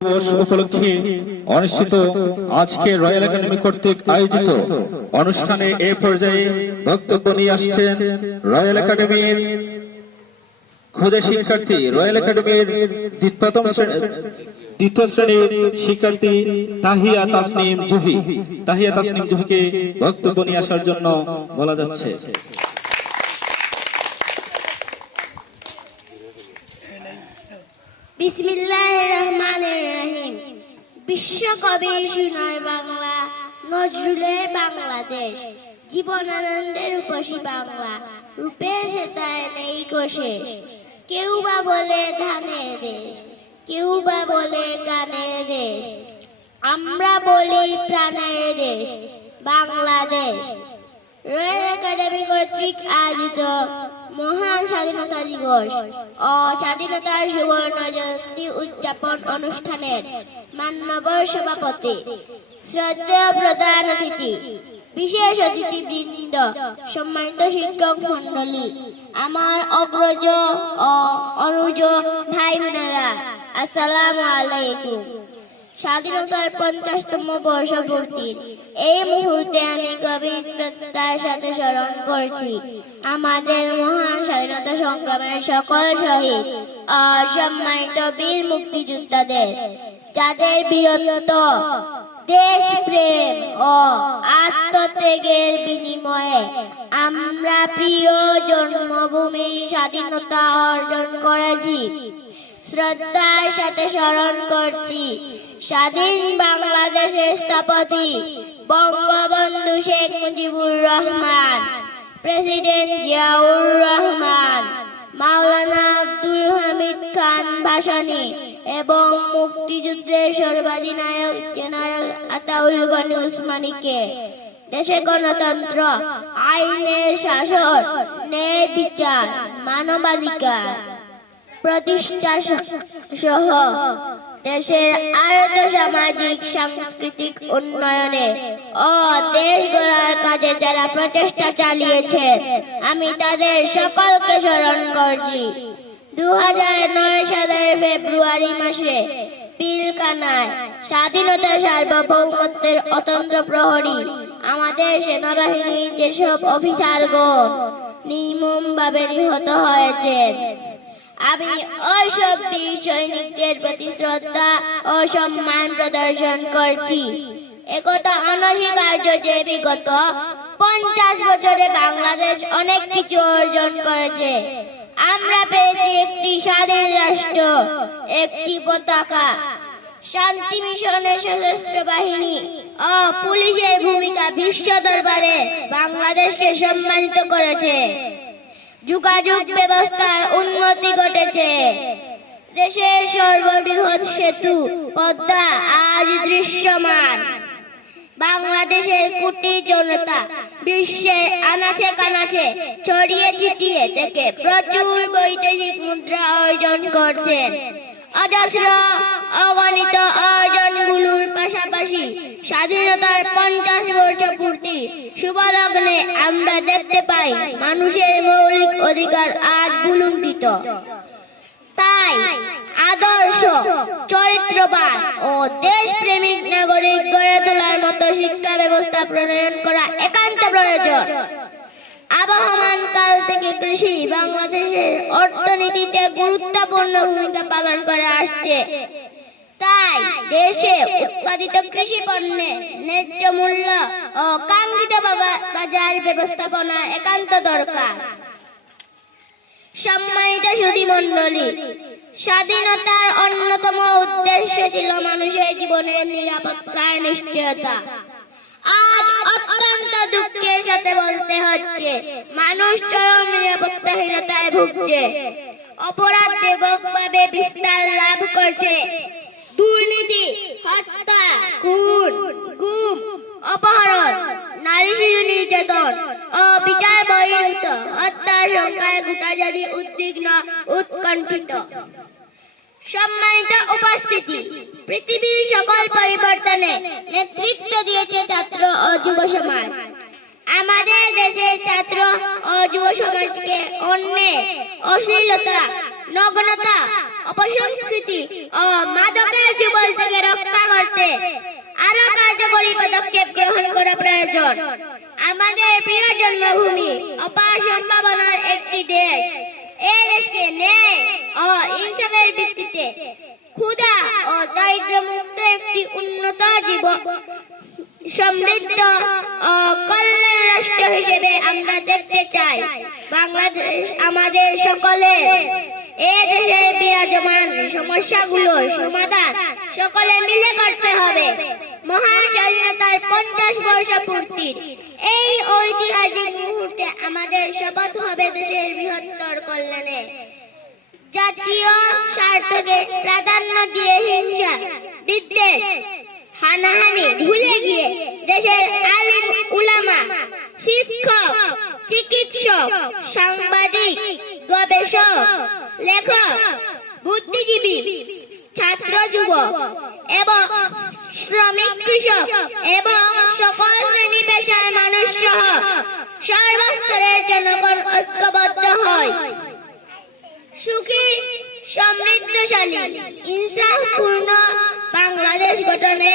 দিবস উপলক্ষে অনুষ্ঠিত আজকে রয়্যাল একাডেমি কর্তৃক আয়োজিত অনুষ্ঠানে এ পর্যায়ে বক্তব্য নিয়ে আসছেন রয়্যাল একাডেমির ক্ষুদে শিক্ষার্থী, রয়্যাল একাডেমির দ্বিতীয় শ্রেণীর শিক্ষার্থী তাহিয়া তাসনিম জুহি। তাহিয়া তাসনিম জুহিকে বক্তব্য নিয়ে আসার জন্য বলা যাচ্ছে। বিসমিল্লাহির রহমানির রহিম। বিশ্বকবি সোনার বাংলা, নজরুলের বাংলাদেশ, জীবনানন্দের রূপসী বাংলা, রূপে সেতায় নেই কোশেষ। কেউ বা বলে ধানের দেশ, কেউ বা বলে গানের দেশ, আমরা বলি প্রাণের দেশ বাংলাদেশ। রয়্যাল একাডেমি কর্তৃক আয়োজিত মহান স্বাধীনতা দিবস ও স্বাধীনতার সুবর্ণ জয়ন্তী উদযাপন অনুষ্ঠানের মাননীয় সভাপতি, শ্রদ্ধেয় প্রধান অতিথি, বিশেষ অতিথিবৃন্দ, সম্মানিত শিক্ষক মন্ডলী, আমার অগ্রজ ও অনুজ ভাই বোনেরা, আসসালামু আলাইকুম। স্বাধীনতার 50তম বর্ষপূর্তির এই মুহূর্তে আমি গভীর শ্রদ্ধার সাথে স্মরণ করছি আমাদের মহান স্বাধীনতা সংগ্রামের সকল শহীদ ও সম্মানিত বীর মুক্তিযোদ্ধাদের, যাদের বীরত্ব, দেশপ্রেম ও আত্মত্যাগের বিনিময়ে আমরা প্রিয় জন্মভূমির স্বাধীনতা অর্জন করেছি। শ্রদ্ধার সাথে স্মরণ করছি স্বাধীন বাংলাদেশের স্থপতি বঙ্গবন্ধু শেখ মুজিবুর রহমান, প্রেসিডেন্ট জিয়াউর রহমান, মাওলানা আব্দুল হামিদ খান ভাসানী এবং মুক্তিযুদ্ধের সর্বাধিনায়ক জেনারেল আতাউল গনি উসমানীকে। দেশে গণতন্ত্র, আইনের শাসন, ন্যায় বিচার, মানবাধিকার প্রতিষ্ঠা সহ দেশের আর্থ সামাজিক সাংস্কৃতিক উন্নয়নে ও দেশ গড়ার কাজে যারা প্রচেষ্টা চালিয়েছেন, আমি তাদের সকলকে স্মরণ করছি। 2009 সালের ফেব্রুয়ারি মাসে পিলখানায় স্বাধীনতা সার্বভৌমত্বের অতন্ত্র প্রহরী আমাদের সেনাবাহিনীর যেসব অফিসারগণ নির্মমভাবে নিহত হয়েছেন, আমি ওইসব বীর সৈনিকদের প্রতি শ্রদ্ধা ও সম্মান প্রদর্শন করছি। একথা অনস্বীকার্য যে বিগত 50 বছরে বাংলাদেশ অনেক কিছু অর্জন করেছে। আমরা পেয়েছি একটি স্বাধীন রাষ্ট্র, একটি পতাকা, শান্তি মিশনের সশস্ত্র বাহিনী ও পুলিশের ভূমিকা বিশ্ব দরবারে বাংলাদেশকে সম্মানিত করেছে। যোগাযোগ ব্যবস্থার উন্নতি ঘটেছে। দেশের সর্ববৃহৎ সেতু পদ্মা আজ দৃশ্যমান। বাংলাদেশের কোটি জনতা বিশ্বের আনাচে কানাচে ছড়িয়ে ছিটিয়ে থেকে প্রচুর বৈদেশিক মুদ্রা অর্জন করছেন। অজস্র অগণিত অর্জনগুলোর পাশাপাশি স্বাধীনতার 50 বর্ষ পূর্তি শুভলগ্নে আমরা দেখতে পাই মানুষের মৌলিক অধিকার আজ ভুলুণ্ঠিত। তাই আদর্শ, চরিত্রবান ও দেশপ্রেমিক নাগরিক গড়ে তোলার মতো শিক্ষা ব্যবস্থা প্রণয়ন করা একান্ত প্রয়োজন। আবহমান কাল থেকে কৃষি বাংলাদেশের অর্থনীতিতে গুরুত্বপূর্ণ ভূমিকা পালন করে আসছে। তাই দেশে উৎপাদিত কৃষি পণ্যের ন্যায্য মূল্য ও কাঙ্ক্ষিত বাজার ব্যবস্থাপনা একান্ত দরকার। সম্মানিত সুধী মণ্ডলী, স্বাধীনতার অন্যতম উদ্দেশ্য ছিল মানুষের জীবনের নিরাপত্তার নিশ্চয়তা। আজ অত্যন্ত দুঃখের সাথে বলতে হচ্ছে, মানুষ চরম নিরাপত্তাহীনতায় ভুগছে। অপরাধ ব্যাপকভাবে বিস্তার লাভ করছে। দুর্নীতি, হত্যা, খুন, গুম, অপহরণ, নারী শিশু নির্যাতন ও বিচার বহির্ভূত হত্যার সংখ্যায় গোটা জাতি উদ্বিগ্ন, উৎকণ্ঠিত। সম্মানিত উপস্থিতি, পৃথিবীর সকল পরিবর্তনে নেতৃত্ব দিয়েছে ছাত্র ও যুব সমাজ। আমাদের দেশের ছাত্র ও যুব সমাজকে অন্যায়, অশ্লীলতা, নগ্নতা, অপসংস্কৃতি ও মাদকের যুগল কার্যকরী পদক্ষেপ গ্রহণ করা প্রয়োজন। আমাদের প্রিয় জন্মভূমি অপার সম্ভাবনার একটি দেশ। এই দেশকে ন্যায় ও ইনসাফের ভিত্তিতে ক্ষুধা ও দারিদ্র্য মুক্ত একটি উন্নত সমৃদ্ধ ও কল্যাণ রাষ্ট্র হিসেবে আমরা দেখতে চাই। বাংলাদেশ আমাদের সকলের। এই দেশের বিরাজমান সমস্যাগুলোর সমাধান সকলে মিলে করতে হবে। মহান স্বাধীনতার 50 বর্ষ পূর্তির এই ঐতিহাসিক মুহূর্তে আমাদের শপথ হবে দেশের বৃহত্তর কল্যাণে। জাতীয় স্বার্থকে প্রাধান্য দিয়ে হিংসা, বিদ্বেষ, হানাহানি ভুলে গিয়ে দেশের আলিম উলামা, শিক্ষক, চিকিৎসক, সাংবাদিক, গবেষক, লেখক, বুদ্ধিজীবী, ছাত্র যুবক এবং শ্রমিক কৃষক এবং সকল শ্রেণী পেশার মানুষ সহ সর্বস্তরের জনগণ ঐক্যবদ্ধ হয়। সুখী, সমৃদ্ধশালী, ইনসাফপূর্ণ বাংলাদেশ গঠনে